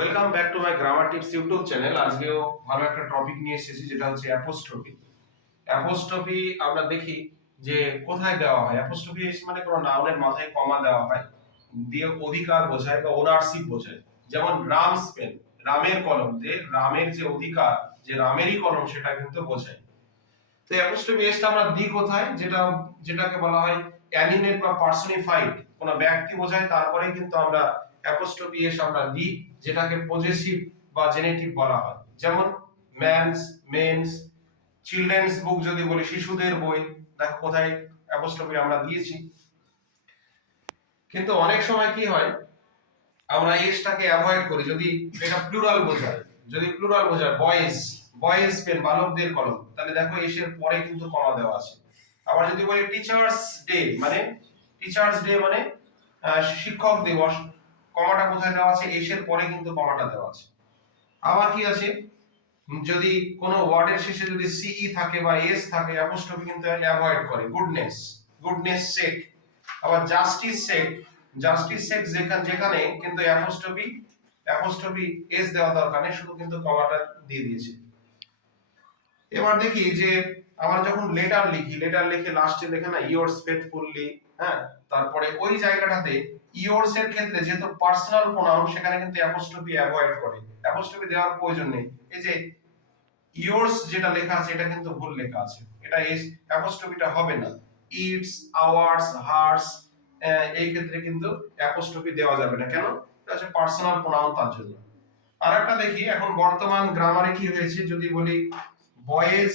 Welcome back to my grammar tips YouTube channel. আজকেও ভালো একটা টপিক নিয়ে এসেছি, যেটা হচ্ছে অ্যাপোস্ট্রফি। অ্যাপোস্ট্রফি আমরা দেখি যে কোথায় দেওয়া হয়। অ্যাপোস্ট্রফি মানে কোনো নাউনের মাথায় কমা দেওয়া হয়, দিয়ে অধিকার বোঝায় বা ওনারশিপ বোঝায়। যেমন রামস পেন, রামের কলম, যে রামের যে অধিকার, যে রামেরই কলম, সেটা কিন্তু বোঝায়। তো অ্যাপোস্ট্রফি এসটা আমরা দিই কোথায়, যেটাকে বলা হয় অ্যানিমেট বা পার্সনিফাইড, কোনো ব্যক্তি বোঝায়, তারপরে কিন্তু আমরা অ্যাপোস্ট্রফি এস আমরা দিই, যেটাকে পজেসিভ বা জেনেটিভ বলা হয়। যেমন ম্যানস, মেন্স, চিলড্রেন্স বুক যদি বলি, শিশুদের বই, দেখো কোথায় অ্যাপোস্ট্রফি আমরা দিয়েছি। কিন্তু অনেক সময় কি হয়, আমরা এসটাকে অ্যাভয়েড করি যদি এটা প্লুরাল বোঝায়। যদি প্লুরাল বোঝায় বয়েজ, বয়েজ পেন, বালকদের কলম, তাহলে দেখো এসের পরে কিন্তু কমা দেওয়া আছে। আবার যদি বলি টিচার্স ডে, মানে টিচার্স ডে মানে শিক্ষক দিবস, কমাটা কোথায় দেওয়া আছে? এসের পরে কিন্তু কমাটা দেওয়া আছে। আবার কি আছে, যদি কোনো ওয়ার্ডের শেষে যদি সিই থাকে বা এস থাকে, অ্যাপোস্ট্রফি কিন্তু অ্যাভয়েড করে। গুডনেস, গুডনেস সেক। আবার জাস্টিস সেক, জাস্টিস সেক যেখানে কিন্তু অ্যাপোস্ট্রফি এস দেওয়া দরকার নেই, শুধু কিন্তু কমাটা দিয়ে দিয়েছে। এবার দেখি যে আমরা যখন লেটার লিখি, লেটার লিখে লাস্টে লেখে না ইয়োরস ফেথফুলি, হ্যাঁ, তারপরে ওই জায়গাটাতে ইয়োরস এর ক্ষেত্রে যেহেতু পার্সোনাল প্রোনাউন, সেখানে কিন্তু অ্যাপোস্ট্রফি অ্যাভয়েড করে, অ্যাপোস্ট্রফি দেওয়ার প্রয়োজন নেই। এই যে ইয়োরস যেটা লেখা আছে, এটা কিন্তু ভুল লেখা আছে, এটা অ্যাপোস্ট্রফিটা হবে না। ইটস, আওয়ার্স, হার্স, এই ক্ষেত্রে কিন্তু অ্যাপোস্ট্রফি দেওয়া যাবে না। কেন? এটা হচ্ছে পার্সোনাল প্রোনাউন, তার জন্য। আরেকটা দেখি এখন বর্তমান গ্রামারে কি হয়েছে, যদি বলি বয়েজ,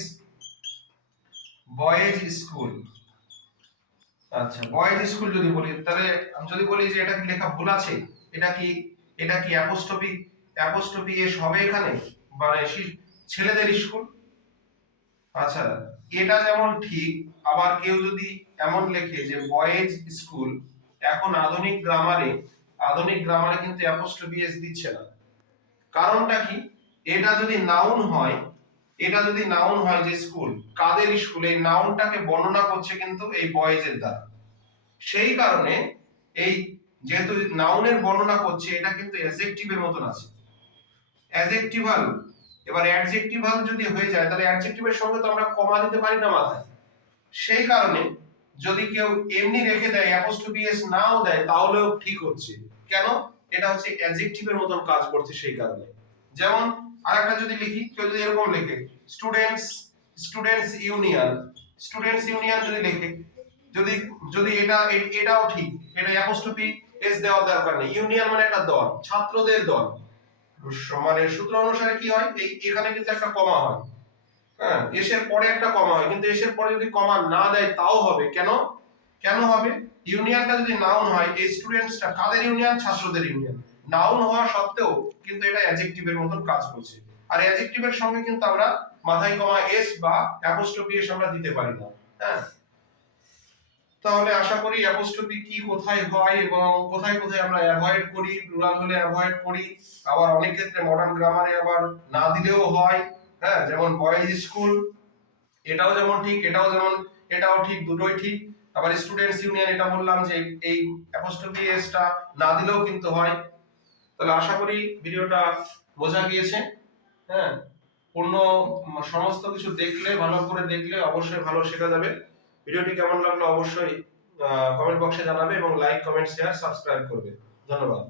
বয়েজ স্কুল। আচ্ছা, বয়েজ স্কুল যদি বলি, তাহলে আমি যদি বলি যে এটা কি লেখা ভুল আছে, এটা কি অ্যাপোস্ট্রফি এস হবে এখানে, মানে ছেলেদের স্কুল? আচ্ছা, এটা যেমন ঠিক, আবার কেউ যদি এমন লেখে যে বয়েজ স্কুল, এখন আধুনিক গ্রামারে কিন্তু অ্যাপোস্ট্রফি এস দিচ্ছে না। কারণটা কি? এটা যদি নাউন হয়, যে স্কুল, কাদের স্কুল, এই নাউনটাকে বর্ণনা করছে কিন্তু এই বয়েজের দ্বারা। সেই কারণে এই যেহেতু নাউনের বর্ণনা করছে, এটা কিন্তু অ্যাডজেক্টিভের মতন আছে, অ্যাডজেক্টিভাল। এবার অ্যাডজেক্টিভাল যদি হয়ে যায়, তাহলে অ্যাডজেক্টিভের সঙ্গে তো আমরা কমা দিতে পারি না মাথায়। সেই কারণে যদি কেউ এমনি রেখে দেয়, অ্যাপোস্ট্রফি এস নাও দেয়, তাহলেও ঠিক হচ্ছে। কেন? এটা হচ্ছে অ্যাডজেক্টিভের মতন কাজ করছে, সেই কারণে। যেমন আরেকটা যদি লিখি, কেউ যদি এরকম লেখে স্টুডেন্টস, স্টুডেন্টস ইউনিয়ন যদি লেখে, যদি যদি এটাও ঠিক, এটা অ্যাপোস্ট্রফি এস দেওয়ার দরকার নেই। ইউনিয়ন মানে একটা দল, ছাত্রদের দল, মানে সূত্র অনুসারে কি হয়, এখানে কিন্তু একটা কমা হয়, হ্যাঁ, এসের পরে একটা কমা হয়, কিন্তু এসের পরে যদি কমা না দেয় তাও হবে। কেন হবে? ইউনিয়নটা যদি নাউন হয়, এই স্টুডেন্টসটা কাদের ইউনিয়ন? ছাত্রদের ইউনিয়ন। নাউন হওয়া সত্ত্বেও কিন্তু এটা অ্যাডজেক্টিভের মতন কাজ করছে। আর অ্যাডজেক্টিভের সঙ্গে কিন্তু আমরা মাথায় কমা এস বা অ্যাপোস্ট্রফি এস আমরা দিতে পারি না, হ্যাঁ। তাহলে আশা করি অ্যাপোস্ট্রফি কি কোথায় হয় এবং কোথায় কোথায় আমরা অ্যাভয়েড করি, প্লুরাল হলে অ্যাভয়েড করি, আবার অনেক ক্ষেত্রে মডার্ন গ্রামারে আবার না দিলেও হয়, হ্যাঁ। যেমন বয়েজ স্কুল, এটাও যেমন ঠিক, এটাও ঠিক, দুটোই ঠিক। আবার স্টুডেন্টস ইউনিয়ন, এটা বললাম যে এই অ্যাপোস্ট্রফি এসটা না দিলেও কিন্তু হয়। তাহলে আশা করি ভিডিওটা বোঝা গিয়েছে, হ্যাঁ। পূর্ণ সমস্ত কিছু দেখলে, ভালো করে দেখলে অবশ্যই ভালো শেখা যাবে। ভিডিওটি কেমন লাগলো অবশ্যই কমেন্ট বক্সে জানাবে এবং লাইক, কমেন্ট, শেয়ার, সাবস্ক্রাইব করবে। ধন্যবাদ।